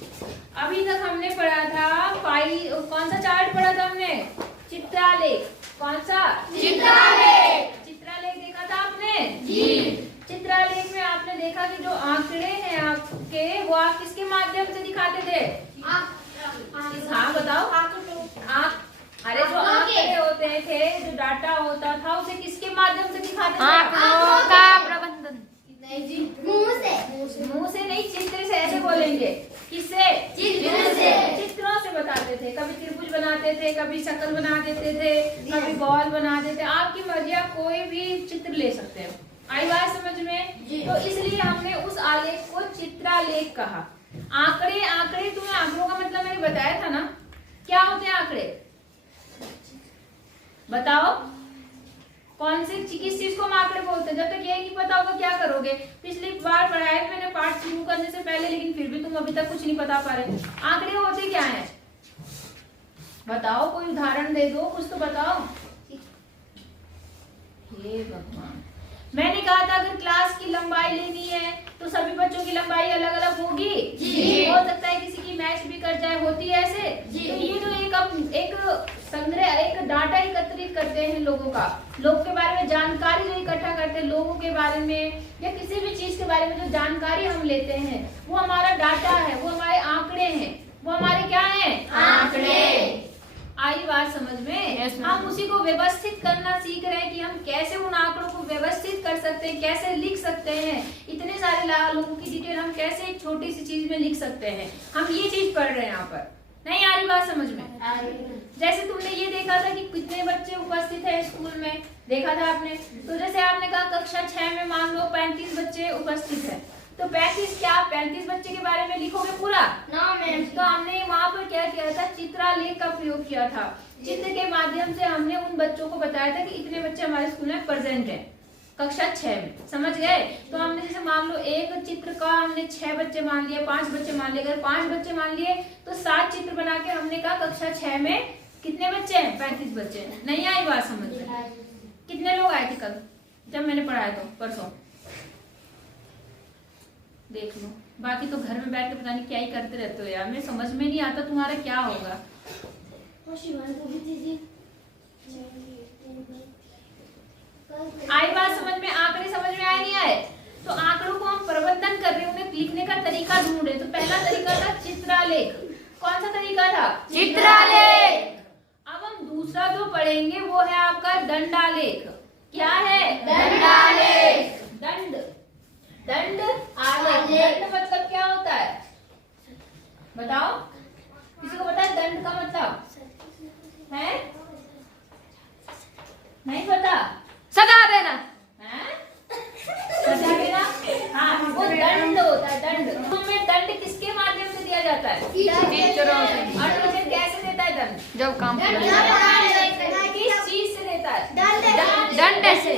अभी तक हमने पढ़ा था कौन सा चार्ट पढ़ा था हमने? चित्रालेख। कौन सा? चित्रालेख। चित्रालेख देखा था आपने? जी। चित्रालेख में आपने देखा कि जो आंकड़े हैं आपके, वो आप किसके माध्यम से दिखाते थे? हाँ बताओ। अरे जो आंकड़े होते थे, जो डाटा होता था, उसे किसके माध्यम से दिखाते थे? आंकड़ों का प्रबंधन। मुंह से नहीं, चित्र से। ऐसे बोलेंगे। किससे? चित्रों से बताते थे। कभी त्रिभुज बनाते थे, कभी शक्ल बना देते थे, कभी बॉल बना देते। आपकी मर्जी, आप कोई भी चित्र ले सकते हैं। आई बात समझ में? तो इसलिए हमने उस आलेख को चित्रालेख कहा। आंकड़े तुम्हें आंकड़ों का मतलब मैंने बताया था ना, क्या होते हैं आंकड़े? बताओ कौन से, किस चीज को हम आंकड़े बोलते हैं? जब तक यही नहीं पता होगा क्या करोगे? पिछली बार पढ़ाया मैंने पाठ शुरू करने से पहले, लेकिन फिर भी तुम अभी तक कुछ नहीं बता पा रहे। आंकड़े होते क्या हैं? बताओ, कोई उदाहरण दे दो, कुछ तो बताओ। हे भगवान, मैंने कहा था अगर क्लास की लंबाई लेनी है तो सभी बच्चों की लंबाई अलग अलग होगी। हो सकता है किसी की मैच भी कर जाए, होती है ऐसे। तो ये जो एक संग्रह, एक डाटा एकत्रित करते हैं लोगों का, लोगों के बारे में जानकारी जो इकट्ठा करते हैं, लोगों के बारे में या किसी भी चीज के बारे में जो जानकारी हम लेते हैं, वो हमारा डाटा है, वो हमारे आंकड़े हैं। वो हमारे क्या है? आंकड़े। आई बात समझ में? हम उसी को व्यवस्थित करना सीख रहे हैं कि हम कैसे उन आंकड़ों को व्यवस्थित कर सकते हैं, कैसे लिख सकते हैं। इतने सारे लोगों की डिटेल हम कैसे एक छोटी सी चीज में लिख सकते हैं। हम ये चीज पढ़ रहे हैं यहाँ पर। नहीं आ रही बात समझ में? जैसे तुमने ये देखा था कि कितने बच्चे उपस्थित है स्कूल में, देखा था आपने? तो जैसे आपने कहा कक्षा 6 में मान लो 35 बच्चे उपस्थित है, तो 35 बच्चे के बारे में लिखोगे पूरा? तो हमने वहाँ पर क्या किया था? चित्रालेख का प्रयोग किया था। चित्र के माध्यम से हमने उन बच्चों को बताया था कि इतने बच्चे हमारे स्कूल में प्रेजेंट हैं कक्षा 6 में। समझ गए? तो हमने जैसे मान लो एक चित्र का हमने 6 बच्चे मान लिए, 5 बच्चे मान लिए। अगर 5 बच्चे मान लिए तो 7 चित्र बना के हमने कहा कक्षा 6 में कितने बच्चे हैं? 35 बच्चे। नहीं आई बात समझ में? कितने लोग आए थे कल जब मैंने पढ़ाया? तो परसों देख लो। बाकी तो घर में बैठ के पता नहीं क्या ही करते रहते हो यार। मैं समझ में नहीं आता तुम्हारा क्या होगा। आई बात समझ में? आंकड़े समझ में आए नहीं आए? तो आंकड़ों को हम प्रबंधन कर रहे हैं, उन्हें लिखने का तरीका ढूंढ रहे। तो पहला तरीका था चित्रालेख। कौन सा तरीका था? चित्रालेख। अब हम दूसरा जो पढ़ेंगे वो है आपका दंडालेख। क्या है? दंडालेख। दंड आलेख। दंड मतलब क्या होता है? बताओ, किसी को पता है दंड का मतलब है? नहीं पता? सजा देना। सजा देना? हाँ, वो दंड होता है। दंड में दंड किसके माध्यम से दिया जाता है? टीचरों से। और टीचर कैसे देता है दंड? जब काम किस चीज से देता है? डंडे से।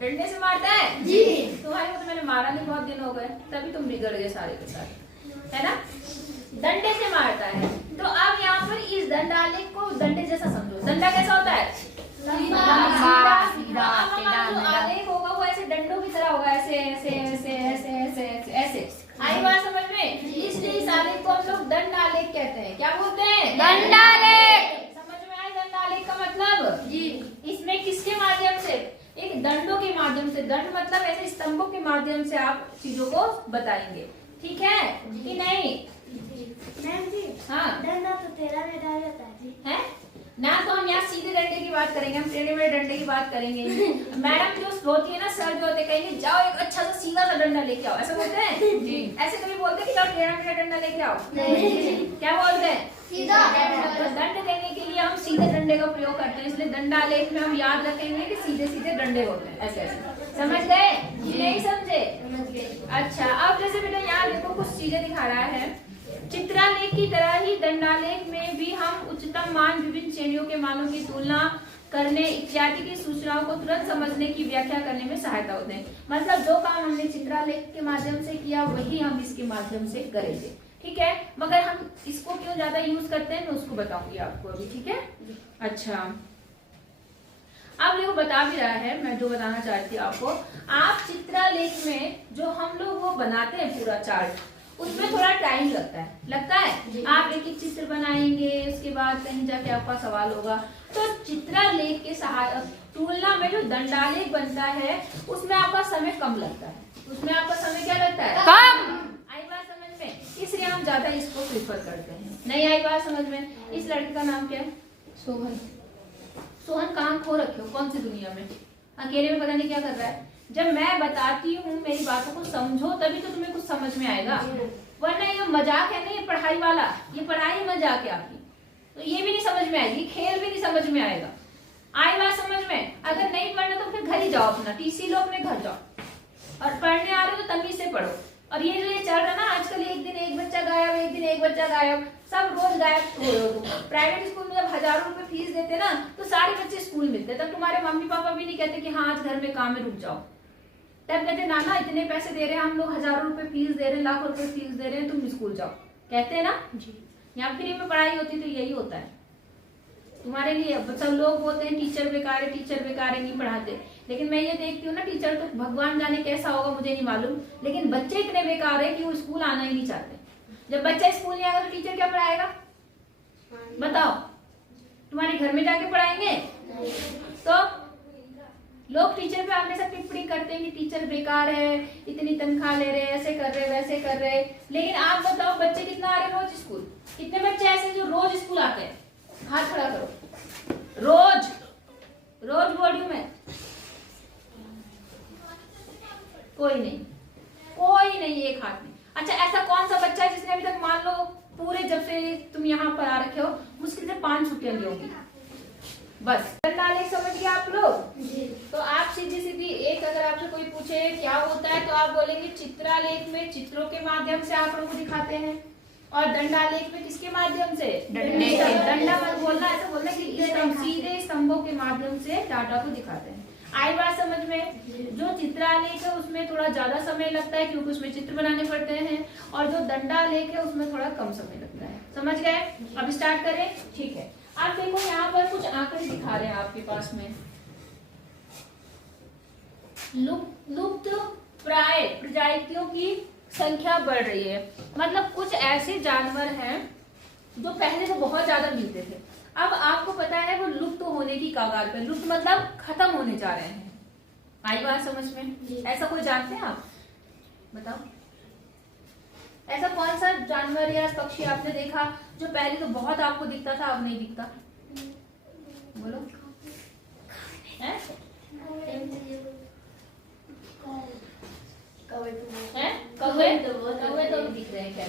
डंडे से मारता है? जी। तुम्हारे को तो मैंने मारा नहीं, बहुत दिन हो गए, तभी तुम बिगड़ गए सारे के सारे, है ना? डंडे से मारता है। तो अब यहाँ पर इस दंडालेख को डंडे जैसा समझो। डंडा कैसा होता है? सीधा। आलेख होगा वो ऐसे डंडों की तरह होगा, ऐसे ऐसे ऐसे ऐसे ऐसे ऐसे ऐसे। आई बात समझ में? इसलिए इस आलेख को हम लोग दंडालेख कहते हैं। क्या बोलते हैं? दंडालेख। समझ में आया दंडालेख का मतलब? जी। इसमें किसके माध्यम से? एक दंडों के माध्यम से। दंड मतलब ऐसे स्तंभों के माध्यम से आप चीजों को बताएंगे। ठीक है कि नहीं? मैम जी, हाँ, डंडा तो टेढ़ा मेढ़ा रहता है जी। है ना? तो हम यहाँ सीधे डंडे की बात करेंगे, हम टेढ़े मेढ़े डंडे की बात करेंगे। मैडम जो होती है ना, सर जो होते कहेंगे जाओ एक अच्छा सा सीधा सा डंडा लेके आओ, ऐसा बोलते हैं जी? ऐसे कभी बोलते कि जाओ टेढ़ा मेढ़ा डंडा लेके आओ? क्या बोलते हैं? सीधा। तो दंड देने के लिए हम सीधे डंडे का प्रयोग करते हैं। इसलिए दंडालेख में हम याद रखेंगे कि सीधे सीधे डंडे होते हैं, ऐसे ऐसे। समझ गए? नहीं समझे? अच्छा, अब जैसे बेटा यहाँ देखो कुछ चीजें दिखा रहा है। चित्रालेख की तरह ही दंडालेख में भी हम उच्चतम मान, विभिन्न श्रेणियों के मानों की तुलना करने इत्यादि की सूचनाओं को तुरंत समझने की व्याख्या करने में सहायता होते हैं। मतलब जो काम हमने चित्रालेख के माध्यम से किया वही हम इसके माध्यम से करेंगे। ठीक है? मगर हम इसको क्यों ज्यादा यूज करते हैं मैं उसको बताऊंगी आपको अभी। ठीक है? अच्छा, अब देखो बता भी रहा है, मैं जो बताना चाहती हूँ आपको, आप चित्रालेख में जो हम लोग वो बनाते हैं पूरा चार्ट, उसमें थोड़ा टाइम लगता है। आप एक एक चित्र बनाएंगे, उसके बाद कहीं जाके आपका सवाल होगा। तो चित्रलेख के तुलना में जो दंडालेख बनता है उसमें आपका समय कम लगता है। उसमें आपका समय क्या लगता है? कम। आई बात समझ में? इसलिए हम ज्यादा इसको प्रेफर करते हैं। नहीं आई बात समझ में? इस लड़के का नाम क्या है? सोहन। सोहन कहाँ खो रखे हो? कौन सी दुनिया में? अकेले में पता नहीं क्या कर रहा है। जब मैं बताती हूँ मेरी बातों को समझो तभी तो तुम्हें कुछ समझ में आएगा, वरना ये मजाक है ना, ये पढ़ाई वाला, ये पढ़ाई मजाक है आपकी, तो ये भी नहीं समझ में आएगी, खेल भी नहीं समझ में आएगा। आई बात समझ में? अगर नहीं पढ़ना तो फिर घर ही जाओ, अपना टीसी लो, अपने घर जाओ, और पढ़ने आ रहे हो तो तमीज से पढ़ो। और ये जो ये चल रहा ना आजकल, एक दिन एक बच्चा गायब, एक दिन एक बच्चा गायब, सब रोज गायब हो रहे हो। प्राइवेट स्कूल में जब हजारों रुपए फीस देते ना तो सारे बच्चे स्कूल मिलते, तब तुम्हारे मम्मी पापा भी नहीं कहते कि हाँ आज घर में काम में रुक जाओ। तब कहते नाना इतने पैसे दे रहे हैं हम लोग, हजारों रुपए फीस दे रहे हैं, लाखों रुपए फीस दे रहे हैं, तुम स्कूल जाओ, कहते हैं ना जी। यहाँ फ्री में पढ़ाई होती तो यही होता है तुम्हारे लिए। सब लोग बोलते हैं टीचर बेकार है, टीचर बेकार है, नहीं पढ़ाते, लेकिन मैं ये देखती हूँ ना, टीचर तो भगवान जाने कैसा होगा मुझे नहीं मालूम, लेकिन बच्चे इतने बेकार है कि वो स्कूल आना ही नहीं चाहते। जब बच्चा स्कूल नहीं आएगा तो टीचर क्या पढ़ाएगा बताओ? तुम्हारे घर में जाके पढ़ाएंगे? तो लोग टीचर पे हमेशा टिप्पणी करते हैं कि टीचर बेकार है, इतनी तनख्वाह ले रहे, ऐसे कर रहे, वैसे कर रहे, लेकिन आप बताओ बच्चे कितना आ रहे रोज स्कूल? कितने बच्चे ऐसे जो रोज स्कूल आते हैं? हाथ खड़ा करो। रोज रोज बॉडी में कोई नहीं, कोई नहीं, एक हाथ में। अच्छा ऐसा कौन सा बच्चा है जिसने अभी तक मान लो पूरे जब से तुम यहाँ पर आ रखे हो मुश्किल से 5 छुट्टियां ली होगी बस? दंडालेख समझ गए आप लोग? तो आप सीधी सीधी एक, अगर आपसे कोई पूछे क्या होता है तो आप बोलेंगे चित्रालेख में चित्रों के माध्यम से आंकड़ों को दिखाते हैं, और दंडालेख में किसके माध्यम से? डंडा मत बोलना, ऐसा बोलना कि सीधे स्तंभों के माध्यम से डाटा को दिखाते हैं। आई बात समझ में? जो चित्रालेख है उसमें थोड़ा ज्यादा समय लगता है क्योंकि उसमें चित्र बनाने पड़ते हैं, और जो दंडालेख है उसमें थोड़ा कम समय लगता है। समझ गए? अब स्टार्ट करें? ठीक है। आप देखो यहाँ पर कुछ आंकड़े दिखा रहे हैं आपके पास में। लुप्त प्राय प्रजातियों की संख्या बढ़ रही है, मतलब कुछ ऐसे जानवर हैं जो पहले तो बहुत ज्यादा मिलते थे, अब आपको पता है वो लुप्त होने की कगार पे, लुप्त मतलब खत्म होने जा रहे हैं। आई बात समझ में? ऐसा कोई जानते हैं आप? बताओ ऐसा कौन सा जानवर या पक्षी आपने देखा जो पहले तो बहुत आपको दिखता था अब नहीं दिखता? बोलो। हैं? कौवे तो दिख रहे हैं क्या?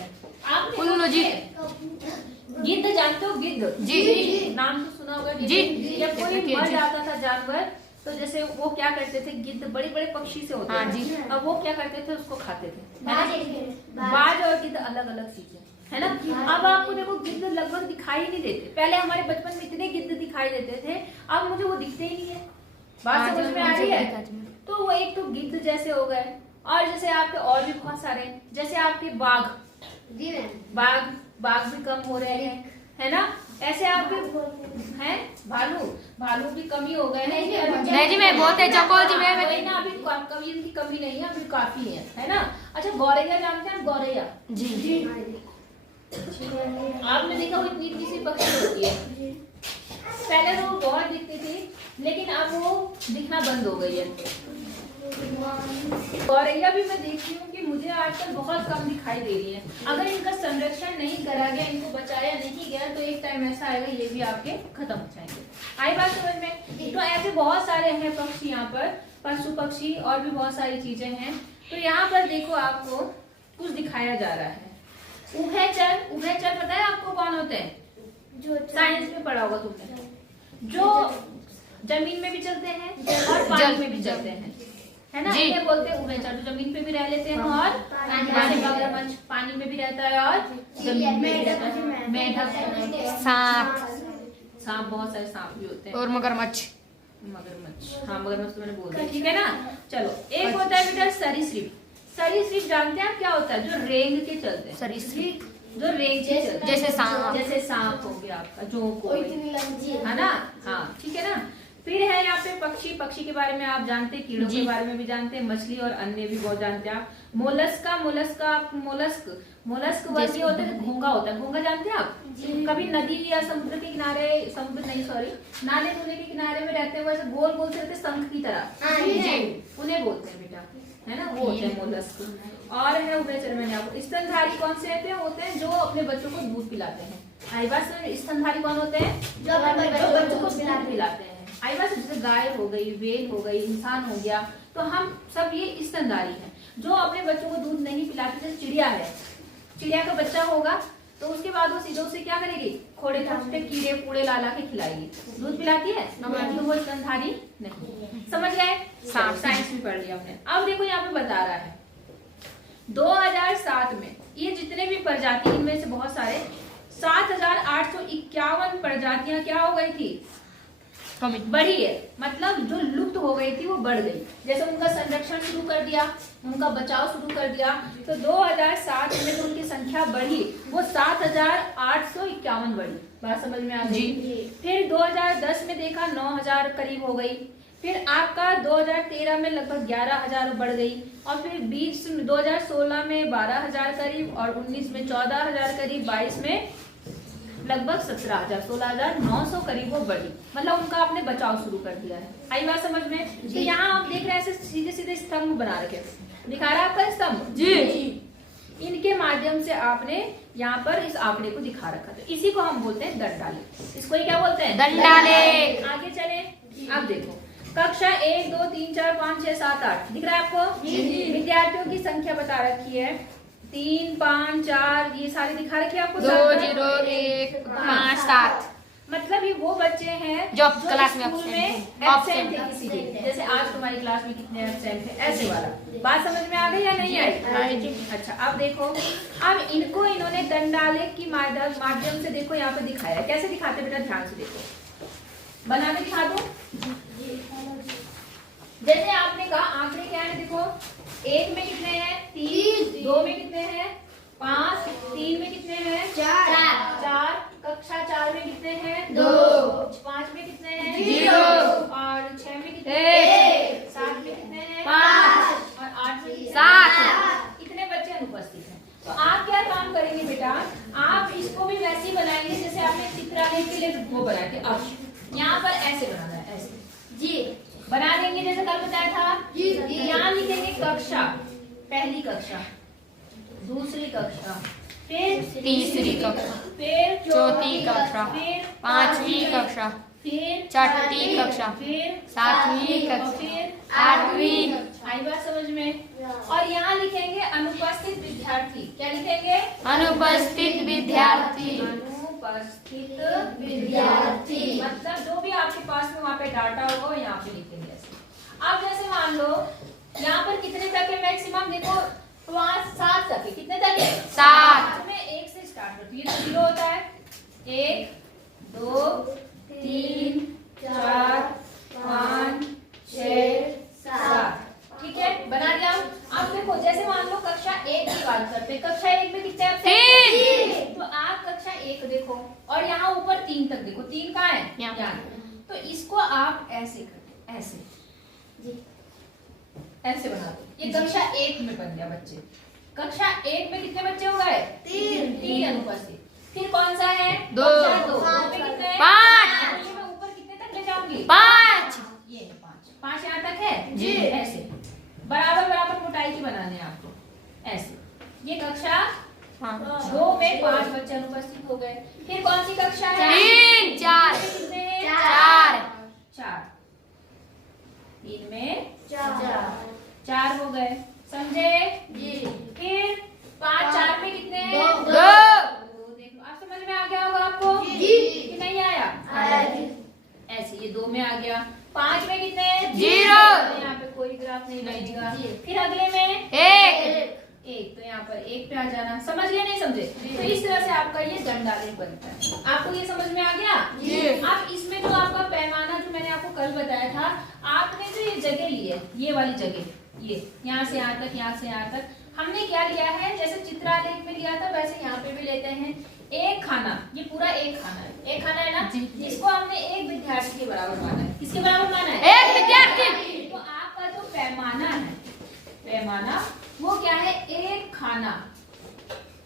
आप उल्लू जी। गिद्ध जानते हो? गिद्ध जी, नाम तो सुना होगा जी। जब कोई मर जाता था जानवर तो जैसे वो क्या करते थे, गिद्ध बड़े बड़े पक्षी से होते हैं जी, अब वो क्या करते थे उसको खाते थे, है ना? बाज और गिद्ध अलग अलग चीजें है ना। अब आपको देखो गिद्ध लगभग दिखाई नहीं देते, पहले हमारे बचपन में इतने गिद्ध दिखाई देते थे, अब मुझे वो दिखते ही नहीं है। बात समझ में आ रही है? तो वो एक तो गिद्ध जैसे हो गए, और जैसे आपके और भी बहुत सारे, जैसे आपके बाघ भी कम हो रहे हैं, है ना? ऐसे आपके हैं भालू भी कमी हो गए हैं। नहीं जी मैं बहुत है चकोल जी में ना, अभी कमी इनकी कमी नहीं है, अभी काफी है ना? अच्छा गौरैया जानते हैं? गौरैया जी आपने देखा वो इतनी इतनी सी पक्षी होती है, पहले तो वो बहुत दिखती थी लेकिन अब वो दिखना बंद हो गई है। गौरैया भी मैं देखती हूँ कि मुझे आजकल बहुत कम दिखाई दे रही है। अगर इनका संरक्षण नहीं करा गया, इनको बचाया नहीं गया तो एक टाइम ऐसा आएगा ये भी आपके खत्म हो जाएंगे। आई बात समझ में? तो ऐसे बहुत सारे हैं पक्षी, यहाँ पर पशु पक्षी और भी बहुत सारी चीजें हैं। तो यहाँ पर देखो आपको कुछ दिखाया जा रहा है। उभयचर पता है आपको कौन होते हैं? जो साइंस में पढ़ा होगा तुमने, जो जमीन में भी चलते हैं और पानी में भी चलते हैं, है ना? ये बोलते हैं उभयचर, जो जमीन पे भी रह लेते हैं और मगरमच्छ पानी में भी रहता है और जमीन में भी रहता है। मेढक, सांप बहुत सारे सांप भी होते हैं, और मगरमच्छ। हाँ मगरमच्छ तो मैंने बोल दिया, ठीक है ना? चलो एक होता है बेटा सरीसृप। सरीसृप जानते हैं क्या होता है? जो रेंग के चलते हैं, सरीसृप जो रेंग के चलते हैं, जैसे सांप हो गया आपका, जोंक हो गया, है ना? हाँ ठीक है ना? फिर है यहाँ पे पक्षी के बारे में आप जानते हैं, कीड़ों के बारे में भी जानते हैं, मछली और अन्य भी बहुत जानते हैं आप। मोलस्क मोलस्क वर्गीय होते हैं, घोंगा होता है। घोंगा जानते हैं आप? कभी नदी या समुद्र के किनारे, समुद्र नहीं सॉरी, नाले नूले के किनारे में रहते हैं, वैसे गोल गोल से रहते, शंख की तरह, उन्हें बोलते हैं बेटा, है ना, वो होते हैं मोलस्क। और है उभयचर, मैंने आपको स्तनधारी कौन से होते हैं जो अपने बच्चों को दूध पिलाते हैं। आई बात समझ, स्तनधारी कौन होते हैं? जो अपने बच्चों को दूध पिलाते हैं। आई बात, जैसे गाय हो गई, बैल हो गई, इंसान हो गया, तो हम सब ये स्तनधारी हैं। जो अपने बच्चों को दूध नहीं पिलाते, जैसे चिड़िया है, चिड़िया का बच्चा होगा तो उसके बाद वो सीधे उसे क्या करेगी, खोड़े छोटे कीड़े कूड़े ला के खिलाएगी। दूध पिलाती है तो वो स्तनधारी नहीं। समझ गए? साइंस में पढ़ लिया हमने। अब देखो यहाँ पे बता रहा है 2007 में ये जितने भी प्रजाति, इनमें से बहुत सारे 7,851 प्रजातियां क्या हो गई थी, बढ़ी है। मतलब जो लुप्त हो गई थी वो बढ़ गई। जैसे उनका संरक्षण शुरू कर दिया, उनका बचाव शुरू कर दिया, तो 2007 में जो उनकी संख्या बढ़ी वो 7,851 बढ़ी। बात समझ में आ गई? फिर 2010 में देखा 9,000 करीब हो गई। फिर आपका 2013 में लगभग 11,000 बढ़ गई, और फिर 2016 में 12,000 करीब, और 19 में 14,000 करीब, 22 में लगभग 17,000, 16,900 करीब वो बढ़ी। मतलब उनका आपने बचाव शुरू कर दिया है। आई बात समझ में? तो यहाँ आप देख रहे हैं ऐसे सीधे सीधे स्तंभ बना रखे, दिखा रहा है आपका स्तंभ जी। इनके माध्यम से आपने यहाँ पर इस आंकड़े को दिखा रखा, तो इसी को हम बोलते हैं दंडाले। इसको ही क्या बोलते हैं? दंडाले। आगे चले, अब देखो कक्षा 1 2 3 4 5 6 7 8 दिख रहा है आपको? विद्यार्थियों की संख्या बता रखी है 3 5 4, ये सारे दिखा रखे आपको 2 0 1 5 7। मतलब ये वो बच्चे हैं जो क्लास में एब्सेंट थे किसी के, जैसे आज तुम्हारी क्लास में कितने एब्सेंट थे, ऐसे वाला। बात समझ में आ गई या नहीं आई? अच्छा, अब देखो, अब इनको इन्होंने दंडाले की माध्यम से देखो यहाँ पे दिखाया। कैसे दिखाते बेटा, ध्यान से देखो, बना के दिखा दो। जैसे आपने कहा आंकड़े क्या है, देखो 1 में कितने हैं 3, 2 में कितने हैं 5, 3 में कितने हैं 4, कक्षा 4 में कितने हैं 2, 5 में कितने हैं 0, और 6 में कितने हैं 7 में कितने हैं 5, और 8 में 7। इतने बच्चे अनुपस्थित हैं। तो आप क्या काम करेंगे बेटा, आप इसको भी वैसे ही बनाएंगे जैसे आपने चित्रालय के लिए वो बनाया थे। अब यहाँ पर ऐसे बनाना है, ऐसे जी बना देंगे जैसे कल बताया था। यहाँ लिखेंगे कक्षा, पहली कक्षा, दूसरी कक्षा, फिर तीसरी कक्षा, फिर चौथी कक्षा, फिर पांचवी कक्षा, फिर छठी कक्षा, फिर सातवीं कक्षा, फिर आठवीं। आई बात समझ में? और यहाँ लिखेंगे अनुपस्थित विद्यार्थी। क्या लिखेंगे? अनुपस्थित विद्यार्थी। अनुपस्थित विद्यार्थी मतलब जो भी आपके पास में वहाँ पे डाटा होगा यहाँ पे लिखेंगे। अब जैसे मान लो यहाँ पर कितने तक है मैक्सिमम, देखो 7 तक है। कितने तक है? 7 में 1 से स्टार्ट करती है, तो 0 होता है 1 2 3 4 5 6 7। ठीक है, बना दिया। अब देखो जैसे मान लो कक्षा 1 की बात करते हैं, कक्षा 1 में कितने हैं? 3। तो आप कक्षा 1 देखो और यहाँ ऊपर 3 तक देखो। 3 कहाँ है? यहाँ। तो इसको आप ऐसे करते, ऐसे ऐसे बना दो। ये कक्षा 1 में बन गया बच्चे। कक्षा 1 में कितने बच्चे हो गए? 3 अनुपस्थित। फिर कौन सा है? 2 में कितने हैं? 5। मैं ऊपर कितने तक ले जाऊंगी? 5। ये 5 यहाँ तक है जी। ऐसे बराबर बराबर मोटाई की बनाने हैं आपको, ऐसे। ये कक्षा 2 में 5 बच्चे अनुपस्थित हो गए। फिर कौन सी कक्षा है? 3 4 कितने हैं? 4 3 में 4 हो गए, समझे जी। फिर 5 4 में कितने हैं? 2। देख लो, आप समझ में आ गया होगा आपको जी। कि नहीं आया? ऐसे ये 2 में आ गया। 5 में कितने हैं? 0। यहाँ पे कोई ग्राफ नहीं लगेगा। फिर अगले में 1। तो यहाँ पर 1 पे आ जाना। समझ गए नहीं समझे? तो इस तरह से आपका ये दंडालेख बनता है। आपको ये समझ में आ गया जी। आप इसमें जो आपका पैमाना जो मैंने आपको कल बताया था, आपने जो ये जगह ली है, ये वाली जगह, ये यहाँ से यहाँ तक, यहाँ से यहाँ तक, हमने क्या लिया है? जैसे चित्रालेख में लिया था वैसे यहाँ पे भी लेते हैं। एक खाना, ये पूरा एक खाना है, एक खाना है ना जी। इसको हमने एक विद्यार्थी के बराबर माना है। किसके बराबर माना है? एक विद्यार्थी। तो आपका जो पैमाना है, पैमाना वो क्या है? एक खाना।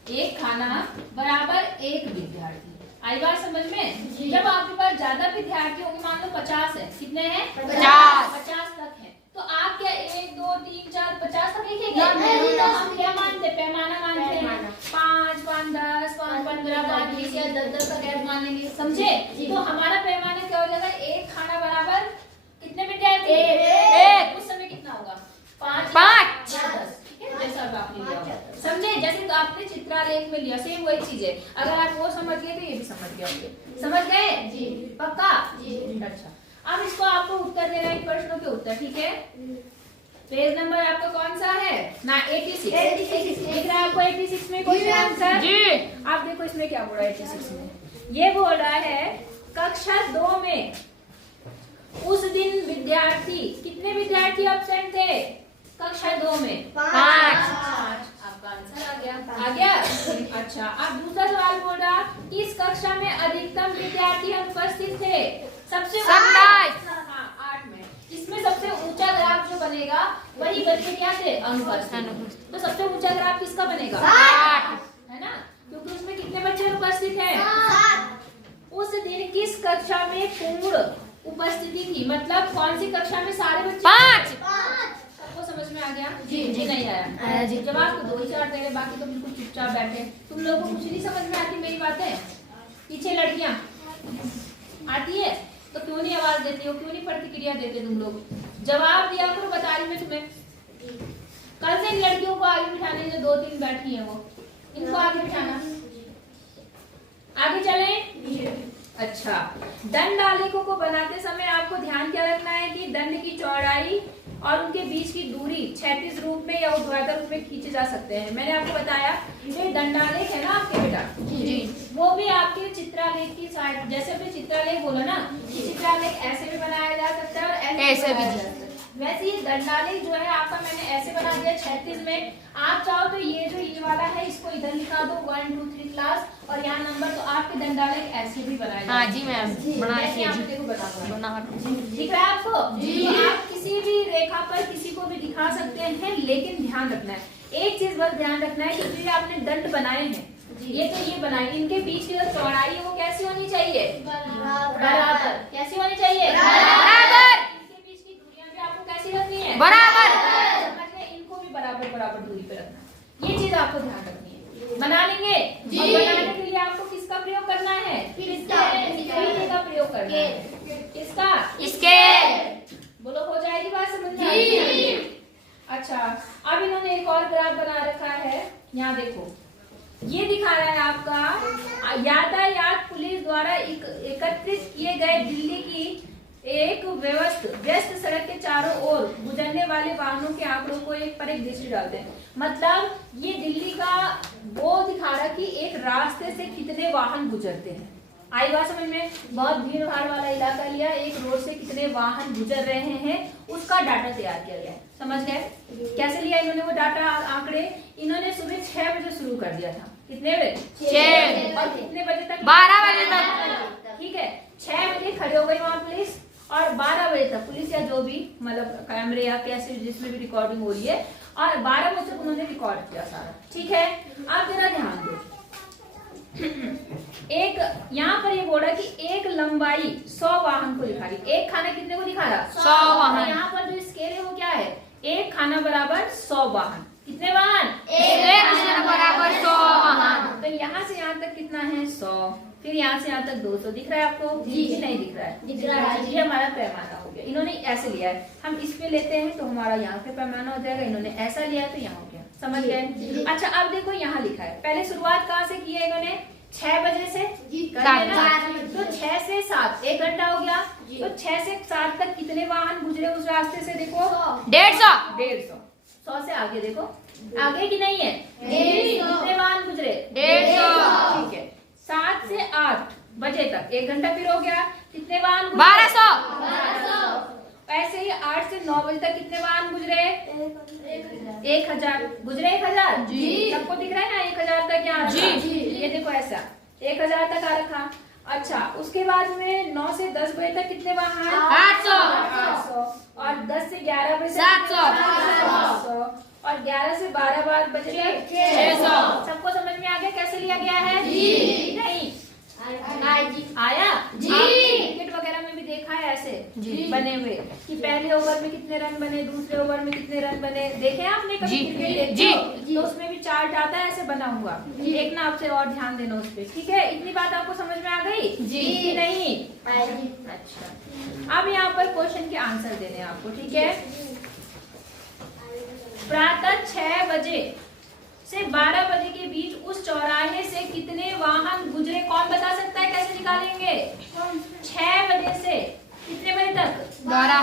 एक खाना बराबर एक विद्यार्थी। आई बात समझ में? जब आपके पास ज्यादा विद्यार्थी होंगे, मान लो 50 है, कितने हैं? 50 तक है, तो आप क्या 1 2 3 4 50 तक लिखेंगे? तो हम क्या मानते, पैमाना मानते हैं, 5 5 10 5 15 20 या 10 तक ऐड मान लेंगे, समझे? तो हमारा पैमाना क्या हो जाएगा? एक खाना बराबर कितने विद्यार्थी? एक। उस समय कितना होगा? 5 या 10, ठीक है? जैसा आपने लिया होगा, समझे? जैसे तो आपने चित्रालेख में लिया, सेम वही चीज है। अगर आप वो समझ गए तो ये भी समझ गए होंगे। समझ गए? जी। पक्का? जी। अच्छा, अब इसको आपको उत्तर देना है, प्रश्नों के उत्तर, ठीक है? पेज नंबर आपका कौन सा है? ना 86 दिख रहा है आपको? 86 में क्वेश्चन आंसर जी। आप देखो इसमें क्या बोल रहा है 86 में। ये बोल रहा है कक्षा 2 में उस दिन विद्यार्थी, कितने विद्यार्थी एब्सेंट थे कक्षा 2 में? 5। आपका आंसर आ गया? अच्छा, अब दूसरा सवाल बोल रहा, इस कक्षा में अधिकतम विद्यार्थी अनुपस्थित थे। सबसे 8 में। इसमें सबसे ऊंचा ग्राफ जो बनेगा वही बच्चे क्या थे? अनुपस्थित। तो सबसे ऊंचा ग्राफ किसका बनेगा? 8, है ना? क्योंकि उसमें कितने बच्चे अनुपस्थित हैं? 7। उस दिन किस कक्षा में पूर्ण उपस्थिति थी? मतलब कौन सी कक्षा में सारे बच्चे? 5। सबको समझ में आ गया? जी। नहीं आया जी। जवाब तो 2 ही 4 दे रहे, बाकी तो बिल्कुल चुपचाप बैठे। तुम लोगों को कुछ नहीं समझ में आती मेरी बातें? पीछे लड़कियां आती है तो क्यों नहीं आवाज देती हो, क्यों नहीं प्रतिक्रिया देते तुम लोग? जवाब दिया करो, बता रही मैं तुम्हें। कल से इन लड़कियों को आगे बिठाने, जो 2-3 बैठी है वो, इनको आगे बिठाना। आगे चलें? अच्छा, दंड आलेखों को बनाते समय आपको ध्यान क्या रखना है कि दंड की चौड़ाई और उनके बीच की दूरी क्षैतिज रूप में या ऊर्ध्वाधर रूप में खींचे जा सकते हैं। मैंने आपको बताया ये दंडालेख है ना आपके बेटा जी, वो भी आपके चित्रालेख की साइड, जैसे अपने चित्रालेख बोलो ना, चित्रालेख ऐसे भी बनाया जा सकता है और ऐसे भी बनाया जा सकता है। वैसे ये दंडालेख जो है आपका मैंने ऐसे बना दिया क्षैतिज में। आप चाहो तो ये जो ये वाला है इसको इधर लिखा दो 1 2 3 क्लास, और यहाँ नंबर, तो आपके दंडालेख ऐसे भी बनाए जाते हैं। हाँ जी मैम, बना दिख रहा है आपको जी। आप किसी भी रेखा पर किसी को भी दिखा सकते हैं, लेकिन ध्यान रखना है एक चीज, बस ध्यान रखना है कि जो आपने दंड बनाए हैं, ये तो ये बनाए, इनके बीच की जो चौड़ाई है वो कैसी होनी चाहिए? बराबर। कैसी होनी चाहिए? बराबर। इनके बीच की दूरियां भी आपको कैसी रखनी है? बराबर। इनको भी बराबर बराबर दूरी पे रखना, ये चीज आपको ध्यान रखनी है। बना लेंगे जी। और बनाने के लिए आपको किसका प्रयोग करना है? स्केल का प्रयोग करना है। किसका? स्केल। बोलो, हो जाएगी बात समझ में? जी। अच्छा, अब इन्होंने एक और ग्राफ बना रखा है, यहाँ देखो, ये दिखा रहा है आपका यातायात पुलिस द्वारा एकत्रित किए गए दिल्ली की एक व्यस्त सड़क के चारों ओर गुजरने वाले वाहनों के आंकड़ों को एक पर एक दृष्टि डालते हैं। मतलब ये दिल्ली का वो दिखा रहा कि एक रास्ते से कितने वाहन गुजरते हैं। आई बात समझ में? बहुत भीड़ भाड़ वाला इलाका लिया, एक रोड से कितने वाहन गुजर रहे हैं उसका डाटा तैयार किया गया। समझ गए? कैसे लिया इन्होंने वो डाटा, आंकड़े? इन्होंने सुबह 6 बजे शुरू कर दिया था। कितने बजे? 6। और कितने बजे तक? 12 बजे तक। ठीक है, 6 बजे खड़े हो गई वहां पुलिस, और 12 बजे तक पुलिस या जो भी मतलब कैमरे या कैसे जिसमें भी रिकॉर्डिंग हो रही है, और 12 बजे तक उन्होंने रिकॉर्ड किया सारा। ठीक है, आप जरा ध्यान दो, एक यहाँ पर ये बोल रहा है कि एक लंबाई 100 वाहन को दिखा रही। एक खाना कितने को दिखा रहा? 100 वाहन। यहाँ पर जो स्केल है वो क्या है? एक खाना बराबर 100 वाहन। कितने वाहन? एक खाना बराबर 100 वाहन। तो यहाँ से यहाँ तक कितना है? 100। फिर यहाँ से यहाँ तक 200। दिख रहा है आपको? जी। नहीं दिख रहा है? दिख रहा है। ये हमारा पैमाना हो गया। इन्होंने ऐसे लिया है, हम इस पे लेते हैं तो हमारा यहाँ पे पैमाना हो जाएगा। इन्होंने ऐसा लिया है तो यहाँ हो गया। समझ गए? अच्छा, अब देखो यहाँ लिखा है, पहले शुरुआत कहाँ से की है इन्होंने? 6 बजे से तो 6 से 7 1 घंटा हो गया। तो 6 से 7 तक कितने वाहन गुजरे उस रास्ते से? देखो 150। 100 से आगे देखो, आगे की नहीं है? 150। कितने वाहन गुजरे? 150। ठीक है, 7 से 8 बजे तक 1 घंटा फिर हो गया। कितने वाहन? 1200। ऐसे ही 8 से 9 बजे तक कितने वाहन गुजरे? 1000 गुजरे। 1000 जी। सबको दिख रहा है ना 1000 तक? यहाँ जी। ये देखो ऐसा 1000 तक आ रखा। अच्छा, उसके बाद में 9 से 10 बजे तक कितने वाहन? 800। और 10 से 11 बजे 700। और 11 से 12 बाद बचे 600। सबको समझ में आ गया कैसे लिया गया है? जी। नहीं जी। आया? जी। आपने क्रिकेट वगैरह में भी देखा है ऐसे जी। बने हुए कि पहले ओवर में कितने रन बने, दूसरे ओवर में कितने रन बने, देखे हैं आपने कभी जी। क्रिकेट देखते जी। हो? तो उसमें भी चार्ट आता है ऐसे बना हुआ। एक ना आपसे और ध्यान देना उस पे, ठीक है? इतनी बात आपको समझ में आ गई? जी। नहीं? अच्छा, अब यहाँ पर क्वेश्चन के आंसर देने हैं आपको, ठीक है? प्रातः 6 बजे से 12 बजे के बीच उस चौराहे से कितने वाहन गुजरे? कौन बता सकता है कैसे निकालेंगे? 6 बजे से कितने बजे तक? 12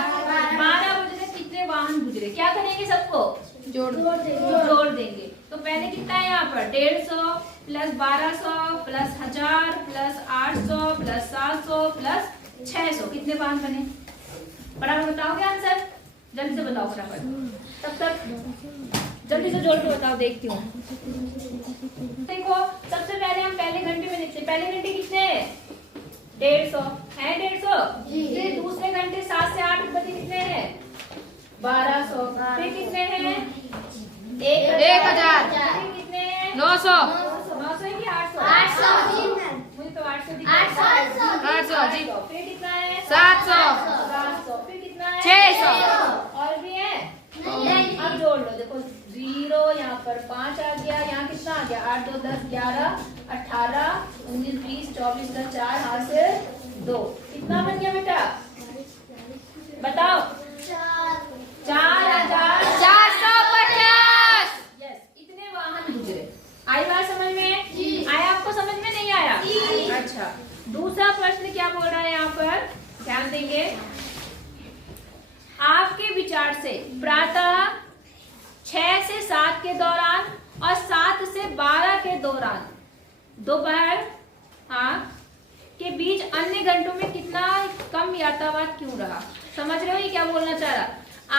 बजे तक कितने वाहन गुजरे? क्या करेंगे? सबको जोड़ देंगे। तो पहले कितना है यहाँ पर? 150 plus 1200 plus 1000 plus 800 plus 700 plus 600 कितने वाहन बने? फटाफट बताओगे आंसर? जल्दी से बताओ फटाफट। तब तक जल्दी से जोड़ के बताओ, देखती हूँ। देखो सबसे पहले हम पहले घंटे में देखते हैं। पहले घंटे कितने हैं? 150 है। 150। फिर दूसरे घंटे 7 से 8 बजे कितने हैं? 1200। फिर कितने हैं? 1000। फिर कितने हैं? 900। 900 है कि 800? मुझे तो 800 दिख रहा है। 800 जी। फिर कितना है? 700। फिर कितना है? 600। और भी है? अब जोड़ लो। देखो 0 यहाँ पर 5 आ गया, यहाँ कितना आ गया? 8 2 10 11 18 19 20 24 10 4 हाथ से 2 कितना बन गया बेटा? बताओ। 4050। 450। यस, इतने वाहन गुजरे। आई बात समझ में? आया आपको समझ में? नहीं आया? अच्छा, दूसरा प्रश्न क्या बोल रहा है यहाँ पर? ध्यान देंगे। आपके विचार से प्रातः 6 से 7 के दौरान और 7 से 12 के दौरान दोपहर के बीच अन्य घंटों में कितना कम यातायात क्यों रहा? समझ रहे हो ये क्या बोलना चाह रहा?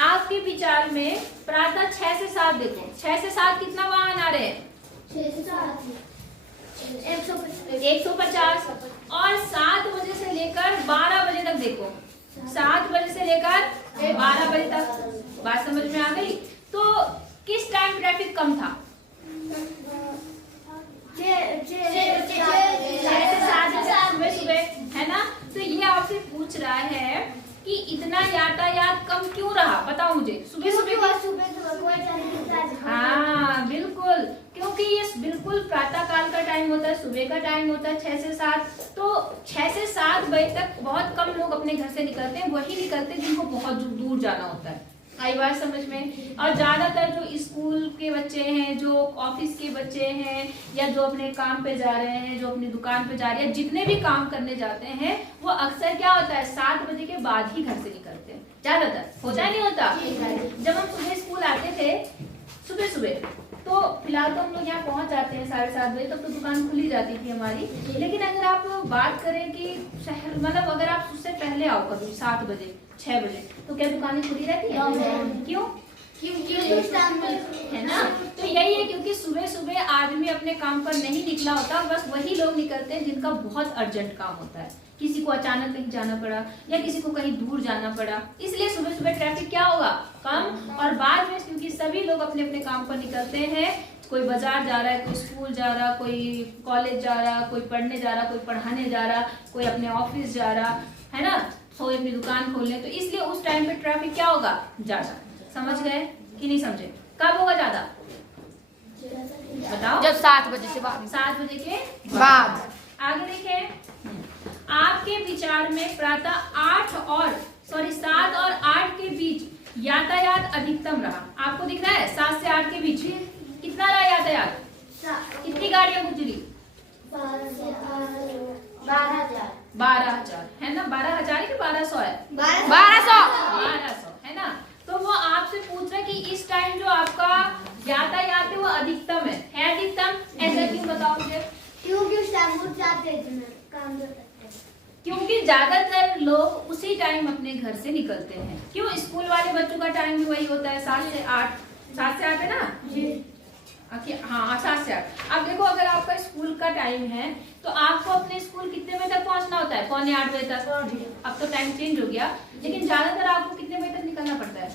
आपके विचार में प्रातः 6 से 7 देखो, 6 से 7 कितना वाहन आ रहे हैं? 150। और 7 बजे से लेकर 12 बजे तक देखो, 7 बजे से लेकर 12 बजे तक। बात समझ में आ गई? तो किस टाइम ट्रैफिक कम था? 6 से 7 सुबह, है ना? तो ये आपसे पूछ रहा है कि इतना यातायात कम क्यों रहा? बताओ मुझे। सुबह हाँ बिल्कुल, क्योंकि ये बिल्कुल प्रातः काल का टाइम होता है, सुबह का टाइम होता है 6 से 7। तो 6 से 7 बजे तक बहुत कम लोग अपने घर से निकलते हैं, वही निकलते हैं जिनको बहुत दूर जाना होता है। आई बात समझ में? और ज्यादातर जो स्कूल के बच्चे हैं, जो ऑफिस के बच्चे हैं, या जो अपने काम पे जा रहे हैं, जो अपनी दुकान पे जा रहे हैं, जितने भी काम करने जाते हैं वो अक्सर क्या होता है 7 बजे के बाद ही घर से निकलते हैं। ज्यादातर होता नहीं होता? जब हम सुबह स्कूल आते थे सुबह तो फिलहाल तो हम लोग यहाँ पहुँच जाते हैं 7:30 बजे, तब तो दुकान खुली जाती थी हमारी। लेकिन अगर आप बात करें कि शहर मतलब अगर आप उससे पहले आओ कभी 7 बजे 6 बजे, तो क्या दुकानें खुली रहती है? क्यों? है ना? तो यही है, क्योंकि सुबह आदमी अपने काम पर नहीं निकला होता, बस वही लोग निकलते हैं जिनका बहुत अर्जेंट काम होता है। किसी को अचानक कहीं जाना पड़ा या किसी को कहीं दूर जाना पड़ा, इसलिए सुबह ट्रैफिक क्या होगा? कम। और बाद में क्योंकि सभी लोग अपने अपने काम पर निकलते हैं, कोई बाजार जा रहा है, कोई स्कूल जा रहा, कोई कॉलेज जा रहा, कोई पढ़ने जा रहा, कोई पढ़ाने जा रहा, कोई अपने ऑफिस जा रहा, है ना, कोई अपनी दुकान खोलने, तो इसलिए उस टाइम पे ट्रैफिक क्या होगा? ज्यादा। समझ गए कि नहीं समझे? कब होगा ज्यादा? बताओ। जब 7 बजे से बाद। 7 बजे के बाद। आगे देखें। आपके विचार में प्रातः 7 और 8 के बीच यातायात अधिकतम रहा। आपको दिख रहा है 7 से 8 के बीच कितना रहा यातायात? कितनी गाड़ियां गुजरी? 12,000 है ना? 12,000 है कि 1200 है? 1200 है ना? तो वो आपसे पूछ रहा है कि इस टाइम जो आपका यातायात है वो अधिकतम है अधिकतम? ऐसा क्यों बताओ मुझे? क्योंकि ज्यादातर लोग उसी टाइम अपने घर से निकलते हैं। क्यों? स्कूल वाले बच्चों का टाइम भी वही होता है 7 से 8। 7 से 8 है ना जी? हाँ 7 से 8। अब देखो अगर आपका स्कूल का टाइम है तो आपको अपने स्कूल कितने बजे तक पहुंचना होता है? 7:45 बजे तक। अब तो टाइम चेंज हो गया, लेकिन ज्यादातर आपको कितने बजे तक निकलना पड़ता है?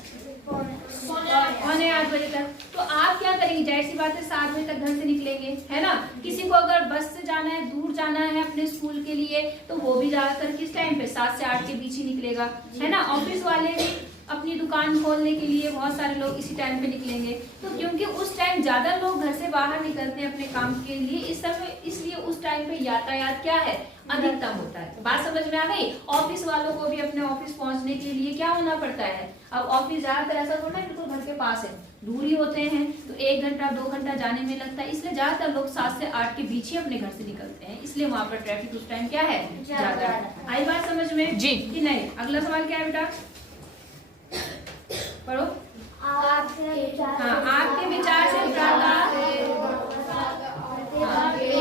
पौने 8 बजे तक। तो आप क्या करेंगे, जाहिर सी बात है 7 बजे तक घर से निकलेंगे, है ना। किसी को अगर बस से जाना है, दूर जाना है अपने स्कूल के लिए, तो वो भी ज्यादातर किस टाइम पे 7 से 8 के बीच ही निकलेगा, है ना। ऑफिस वाले भी अपनी दुकान खोलने के लिए बहुत सारे लोग इसी टाइम पे निकलेंगे। तो क्योंकि उस टाइम ज्यादा लोग घर से बाहर निकलते हैं अपने काम के लिए, इस समय इसलिए उस टाइम पे यातायात क्या है, अधिकतम होता है। बात समझ में आ गई। ऑफिस वालों को भी अपने ऑफिस पहुंचने के लिए क्या होना पड़ता है, अब ऑफिस ज्यादातर ऐसा थोड़ा है बिल्कुल घर के पास है, दूरी होते हैं, तो 1 घंटा 2 घंटा जाने में लगता है, इसलिए ज्यादातर लोग 7 से 8 के बीच ही अपने घर से निकलते हैं, इसलिए वहां पर ट्रैफिक उस टाइम क्या है, ज्यादा है। आई बात समझ में जी कि नहीं। अगला सवाल क्या है बेटा, पढ़ो। हाँ, आपके विचार से प्रातः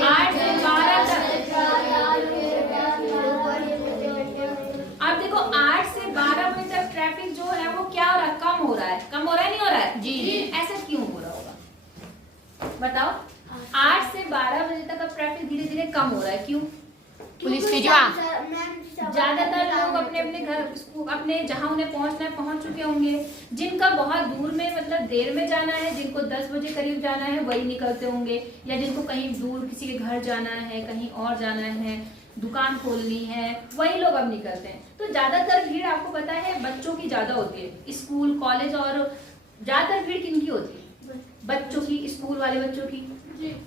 8 से 12 तक। अब देखो 8 से 12 बजे तक ट्रैफिक जो है वो क्या हो रहा है, कम हो रहा है, कम हो रहा है, नहीं हो रहा है जी। ऐसा क्यों हो रहा होगा बताओ। 8 से 12 बजे तक अब ट्रैफिक धीरे धीरे कम हो रहा है, क्यों। पुलिस की जवान ज्यादातर लोग अपने अपने घर अपने जहां उन्हें पहुंचना है पहुंच चुके होंगे। जिनका बहुत दूर में मतलब देर में जाना है, जिनको 10 बजे करीब जाना है वही निकलते होंगे, या जिनको कहीं दूर किसी के घर जाना है, कहीं और जाना है, दुकान खोलनी है, वही लोग अब निकलते हैं। तो ज्यादातर भीड़ आपको पता है बच्चों की ज्यादा होती है, स्कूल कॉलेज, और ज्यादातर भीड़ किनकी होती है, बच्चों की, स्कूल वाले बच्चों की,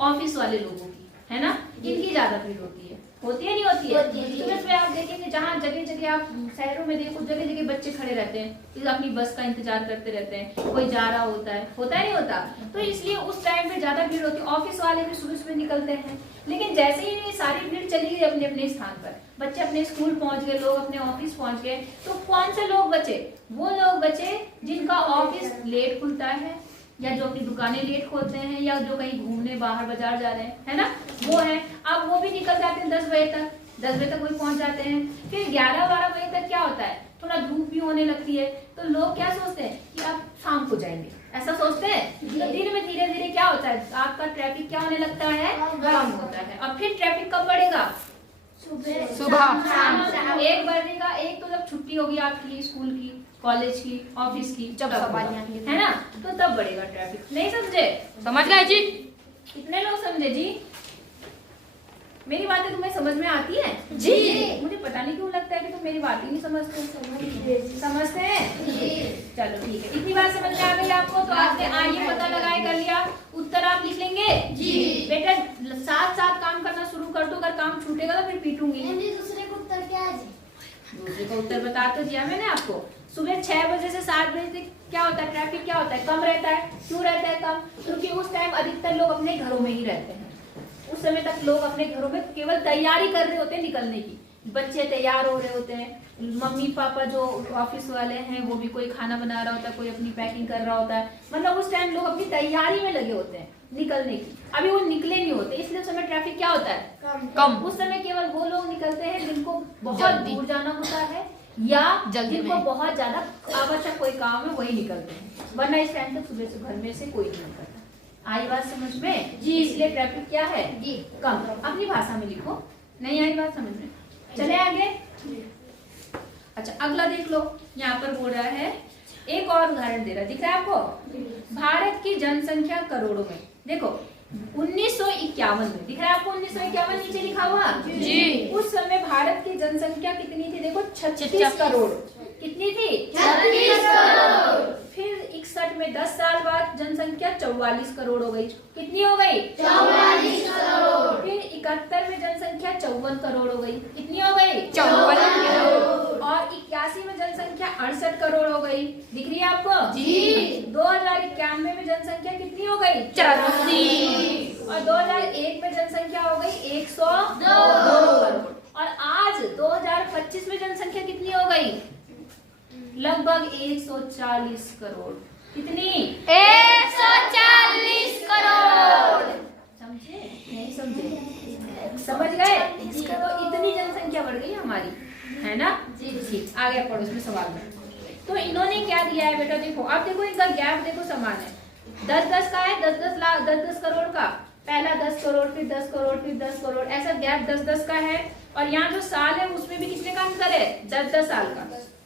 ऑफिस वाले लोगों की, है ना, इनकी ज्यादा भीड़ होती है नहीं होती है। तो इसमें आप देखेंगे जहाँ जगह जगह आप शहरों में देखो, जगह जगह बच्चे खड़े रहते हैं, तो अपनी बस का इंतजार करते रहते हैं, कोई जा रहा होता है नहीं होता। तो इसलिए उस टाइम पे ज्यादा भीड़ होती है। ऑफिस वाले भी सुबह सुबह निकलते हैं, लेकिन जैसे ही ये सारी भीड़ चली गई अपने अपने स्थान पर, बच्चे अपने स्कूल पहुंच गए, लोग अपने ऑफिस पहुंच गए, तो कौन से लोग बचे, वो लोग बचे जिनका ऑफिस लेट खुलता है, या जो अपनी दुकानें लेट खोलते हैं, या जो कहीं घूमने बाहर बाजार जा रहे हैं, है ना, वो है। अब वो भी निकल जाते हैं 10 बजे तक वही पहुंच जाते हैं। फिर 11-12 बजे तक क्या होता है, थोड़ा धूप भी होने लगती है, तो लोग क्या सोचते हैं कि अब शाम को जाएंगे, ऐसा सोचते हैं। तो दिन में धीरे धीरे क्या होता है, आपका ट्रैफिक क्या होने लगता है, कम होता है। और फिर ट्रैफिक कब बढ़ेगा, सुबह शाम 1 बजेगा। एक तो जब छुट्टी होगी आपकी स्कूल की, कॉलेज की, ऑफिस की, जब सवारियां है ना, तो तब बढ़ेगा ट्रैफिक। नहीं समझे, समझ गए जी। कितने लोग समझे जी, मेरी बातें तुम्हें समझ में आती है जी। मुझे पता नहीं क्यों लगता है कि तुम मेरी बात ही नहीं समझते हैं। चलो ठीक है, इतनी बात समझ में आ गई आपको, तो आपने आइए पता लगाए कर लिया, उत्तर आप लिख लेंगे जी। बेटा साथ साथ काम करना शुरू कर दो, अगर काम छूटेगा तो फिर पीटूंगी। दूसरे को उत्तर क्या है, दूसरे का उत्तर बता तो दिया मैंने आपको। सुबह 6 बजे से 7 बजे तक क्या होता है, ट्रैफिक क्या होता है, कम रहता है। क्यों रहता है कम, क्योंकि उस टाइम अधिकतर लोग अपने घरों में ही रहते हैं। उस समय तक लोग अपने घरों में केवल तैयारी कर रहे होते हैं निकलने की, बच्चे तैयार हो रहे होते हैं, मम्मी पापा जो ऑफिस वाले हैं वो भी कोई खाना बना रहा होता है, कोई अपनी पैकिंग कर रहा होता है, मतलब उस टाइम लोग अपनी तैयारी में लगे होते हैं निकलने की। अभी वो निकले नहीं होते, इसलिए उस समय ट्रैफिक क्या होता है, कम। उस समय केवल वो लोग निकलते हैं जिनको बहुत दूर जाना होता है, या जिनको बहुत ज्यादा आवश्यक कोई काम है वही निकलते हैं, वरना इस टाइम तक सुबह से घर में से कोई नहीं निकलता। आई बात समझ में जी। इसलिए ट्रैफिक क्या है जी, कम। अपनी भाषा में लिखो, नहीं आई बात समझ में, चले आगे। अच्छा अगला देख लो, यहाँ पर बोल रहा है, एक और उदाहरण दे रहा है, दिख रहा है आपको। भारत की जनसंख्या करोड़ों में, देखो 1951 में, दिख रहा है आपको 1951 नीचे लिखा हुआ जी। उस समय भारत की जनसंख्या कितनी थी, देखो 36 करोड़। कितनी थी, 36 करोड़। फिर 61 में 10 साल बाद जनसंख्या 44 करोड़ हो गई। कितनी हो गई, 44 करोड़। फिर 71 में जनसंख्या 54 करोड़ हो गई। कितनी हो गई, 54 करोड़। और 81 में जनसंख्या 68 करोड़ हो गई, दिख रही है आपको जी। 2091 में जनसंख्या कितनी हो गई, 84। और 2001 में जनसंख्या हो गई 102 करोड़। और आज 2025 में जनसंख्या कितनी हो गई, लगभग 140 करोड़। कितनी, 140 करोड़। समझे, नहीं समझे, समझ गए। तो इतनी जनसंख्या बढ़ गई हमारी, है ना जी। आगे पढ़ो इसमें सवाल में। तो इन्होंने क्या दिया है बेटा, देखो अब देखो इनका गैप देखो समान है, 10-10 का है, 10-10 लाख, 10-10 करोड़ का, पहला 10 करोड़, फिर 10 करोड़, फिर 10 करोड़, ऐसा गैप 10-10 का है। और यहाँ जो साल है उसमें भी कितने का अंतर है, 10-10 साल का,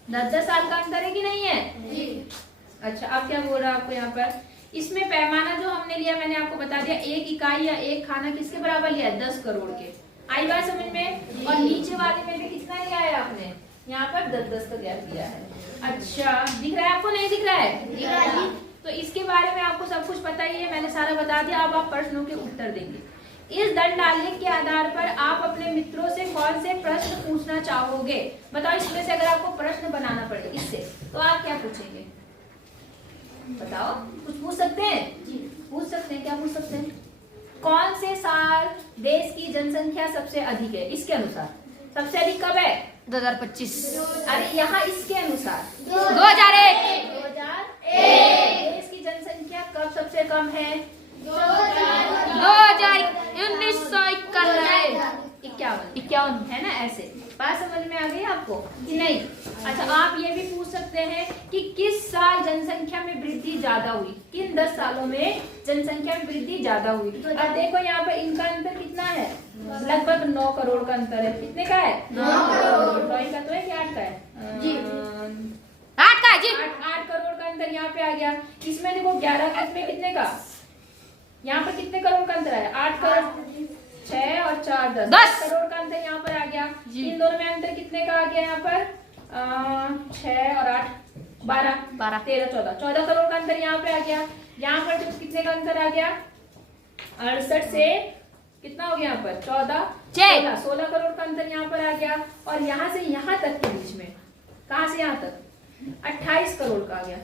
10-10 साल का अंतर है कि नहीं है, अच्छा, अब क्या बोल रहा है आपको यहाँ पर? इसमें पैमाना जो हमने लिया मैंने आपको बता दिया, 1 इकाई या 1 खाना किसके बराबर लिया है? 10 करोड़ के। आई बात समझ में? और नीचे वाले में भी कितना लिया है आपने? यहाँ पर 10-10 का गैप लिया है। अच्छा, दिख रहा है आपको? नहीं दिख रहा है? दिख रहा है। तो इसके बारे में आपको सब कुछ पता ही है, मैंने सारा बता दिया। अब आप प्रश्नों के उत्तर देंगे। इस दंड आलेख के आधार पर आप अपने मित्रों से कौन से प्रश्न पूछना चाहोगे? बताओ, इसमें से अगर आपको प्रश्न बनाना पड़े इससे, तो आप क्या पूछेंगे? बताओ, कुछ पूछ सकते हैं? पूछ सकते हैं। क्या पूछ सकते हैं? कौन से साल देश की जनसंख्या सबसे अधिक है? इसके अनुसार सबसे अधिक कब है? 2025। अरे यहाँ इसके अनुसार 2001। 2001। देश की जनसंख्या कब सबसे कम है? 1951 है ना? ऐसे बात समझ में आ गई आपको कि नहीं? अच्छा, आप ये भी पूछ सकते हैं कि किस साल जनसंख्या में वृद्धि ज्यादा हुई? किन 10 सालों में जनसंख्या में वृद्धि ज्यादा हुई? अब देखो यहाँ पर इनका अंतर कितना है? लगभग 9 करोड़ का अंतर है। कितने का है? 9 करोड़। 9 का तो है कि 8 का है? जी 8 का है जी। 8 करोड़ का अंतर यहाँ पे आ गया। इसमें देखो 11 इसमें कितने का? यहाँ पर कितने करोड़ का अंतर है? 8 करोड़। 6 और 4 10 करोड़ का अंतर यहाँ पर आ गया। इन दोनों में अंतर कितने का आ गया यहाँ पर? 6 और 8 12 13 14 करोड़ का अंतर यहाँ पे आ गया। यहाँ पर जो कितने का अंतर आ गया? 68 से कितना हो गया यहाँ पर? 16 करोड़ का अंतर यहाँ पर आ गया। और यहाँ से यहाँ तक के बीच में, कहाँ से यहाँ तक? 28 करोड़ का आ गया।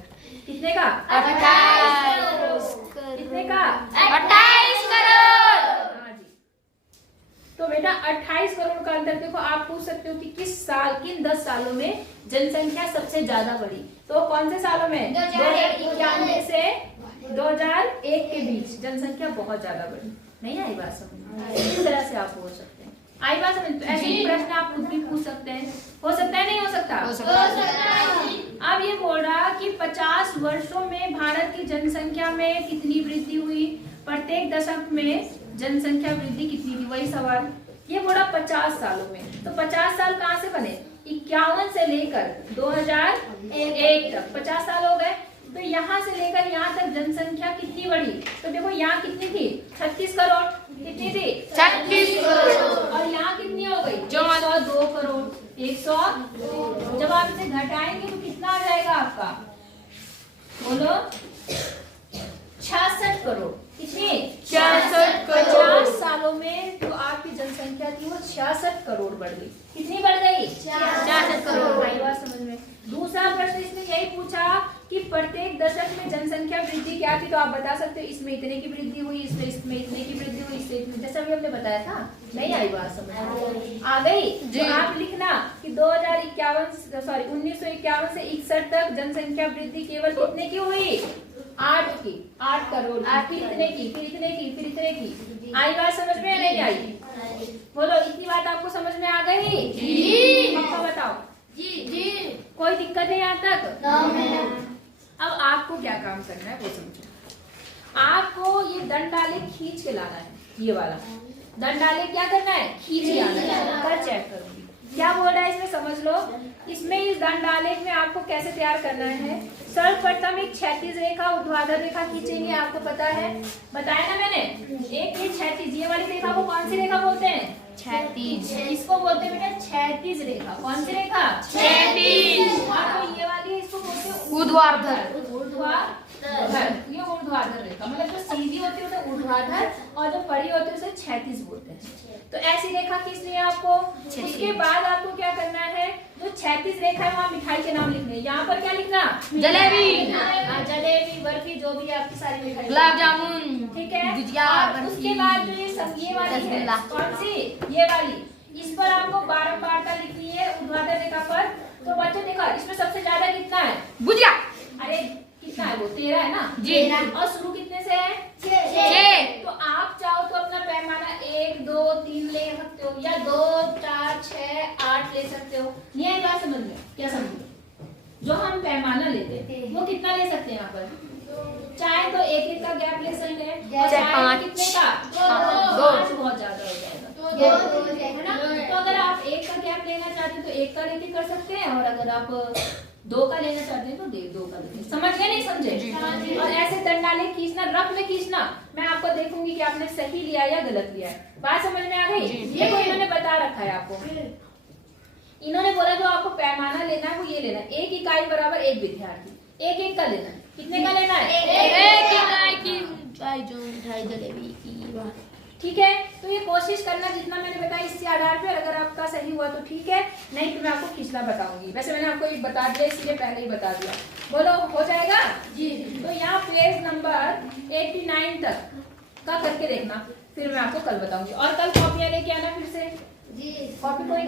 कितने का? 28 कितने का? 28 करोड़। हाँ जी। तो बेटा 28 करोड़ का अंतर देखो। आप पूछ सकते हो कि किस साल, किन 10 सालों में जनसंख्या सबसे ज्यादा बढ़ी? तो कौन से सालों में? 2091 से 2001 के बीच जनसंख्या बहुत ज्यादा बढ़ी। नहीं आई बात समझ? इस तरह से आप बोल सकते हैं। आई बात समझ? तो ऐसे ही प्रश्न आप खुद भी पूछ सकते हैं। हो सकता है, नहीं हो सकता? हो सकता है। अब ये बोल रहा कि 50 वर्षों में भारत की जनसंख्या में कितनी वृद्धि हुई? प्रत्येक दशक में जनसंख्या वृद्धि कितनी थी? वही सवाल। ये बोला 50 सालों में। तो 50 साल कहाँ से बने? 51 से लेकर 2001 तक 50 साल हो गए। तो यहाँ से लेकर यहाँ तक जनसंख्या कितनी बढ़ी? तो देखो यहाँ कितनी थी? 36 करोड़। कितनी थी? 36 करोड़। और यहाँ कितनी हो गई? 102 करोड़। 100। जब आप इसे घटाएंगे तो कितना आ जाएगा आपका? बोलो। 66 करोड़। कितनी? 66 करोड़। 50 सालों में जो आपकी जनसंख्या थी वो 66 करोड़ बढ़ गई। कितनी बढ़ गई? 66 करोड़। आई बात समझ में? दूसरा प्रश्न इसने यही पूछा कि प्रत्येक दशक में जनसंख्या वृद्धि क्या थी? तो आप बता सकते हो इसमें इतने की वृद्धि हुई, इसमें इतने की वृद्धि हुई, इससे इतने, जैसा भी हमने बताया था। नहीं आई बात समझ में? आ गई? तो आप लिखना कि 1951 से 61 तक जनसंख्या वृद्धि केवल कितने की हुई? 8 करोड़। फिर इतने की, फिर इतने की, फिर इतने की। आई बात समझ में या नहीं आई? बोलो, इतनी बात आपको समझ में आ गई? जी। पापा बताओ। जी। कोई दिक्कत है यहाँ तक? अब आपको क्या काम करना है वो समझो। आपको ये दंड आलेख खींच के लाना है। ये वाला दंड आलेख क्या करना है? खींच के लाना है। कर चेक करूंगी क्या बोल रहा है इसमें, समझ लो। इसमें इस दंड आलेख में आपको कैसे तैयार करना है? सर्वप्रथम एक क्षैतिज रेखा, ऊर्ध्वाधर रेखा खींचेंगे। आपको पता है, बताया ना मैंने। एक ये क्षैतिज, ये वाली रेखा को कौन सी रेखा बोलते हैं? क्षैतिज। इसको बोलते हैं बेटा क्षैतिज रेखा। कौन सी रेखा? क्षैतिज। और ये वाली इसको बोलते हैं ऊर्ध्वाधर। ऊर्ध्वाधर। ये ऊर्ध्वाधर रेखा, मतलब जो सीधी होती है उसे ऊर्ध्वाधर और जो पड़ी होती है उसे क्षैतिज बोलते हैं। तो ऐसी रेखा खींचनी है आपको। उसके बाद आपको क्या करना है? जो क्षैतिज रेखा है वहाँ मिठाई के नाम लिखने। यहाँ पर क्या लिखना? जलेबी। जलेबी, बर्फी, जो भी आपकी सारी मिठाई। गुलाब जामुन। ठीक है। गुजिया, और उसके बाद जो ये वाली है, रसगुल्ला। कौन सी? ये वाली। इस पर आपको बारंबारता लिखनी है ऊर्ध्वाधर रेखा पर। तो बच्चों देखो, इसमें सबसे ज्यादा कितना है? गुजिया। अरे कितना है वो? 13 है ना जी। और शुरू कितने से है? 6। तो आप चाहो तो अपना पैमाना 1 2 3 ले सकते हो, या 2 4 6 8 ले सकते हो। ये बात समझ में? क्या समझ? जो हम पैमाना लेते हैं वो कितना ले सकते हैं यहाँ पर? चाहे तो एक का गैप ले सकते हैं, और चाहे 5 कितने का? 5 बहुत ज्यादा हो जाएगा, है ना? तो अगर आप 1 का गैप लेना चाहते हैं तो 1 का लेके कर सकते हैं, और अगर आप 2 का लेना चाहते हैं तो 2 का लेंगे। समझ गए नहीं समझे? और ऐसे डंडाले खींचना, रफ में खींचना, मैं आपको देखूंगी कि आपने सही लिया या गलत लिया है। बात समझ में आ गई? देखो इन्होंने बता रखा है आपको, इन्होंने बोला जो आपको पैमाना लेना है वो ये लेना है, 1 इकाई बराबर 1 विद्यार्थी, 1 का लेना है। कितने का लेना है? एक इकाई की ऊंचाई जो मिठाई जलेबी की बात। ठीक है, तो ये कोशिश करना जितना मैंने बताया इसके आधार पे, अगर आपका सही हुआ तो ठीक है, नहीं तो मैं आपको खींचना बताऊंगी। वैसे मैंने आपको ये बता दिया, इसीलिए पहले ही बता दिया। बोलो हो जाएगा? जी। तो यहाँ पेज नंबर 89 तक का करके देखना, फिर मैं आपको कल बताऊंगी। और कल कॉपियां लेके आना फिर से। जी। कॉपी कोई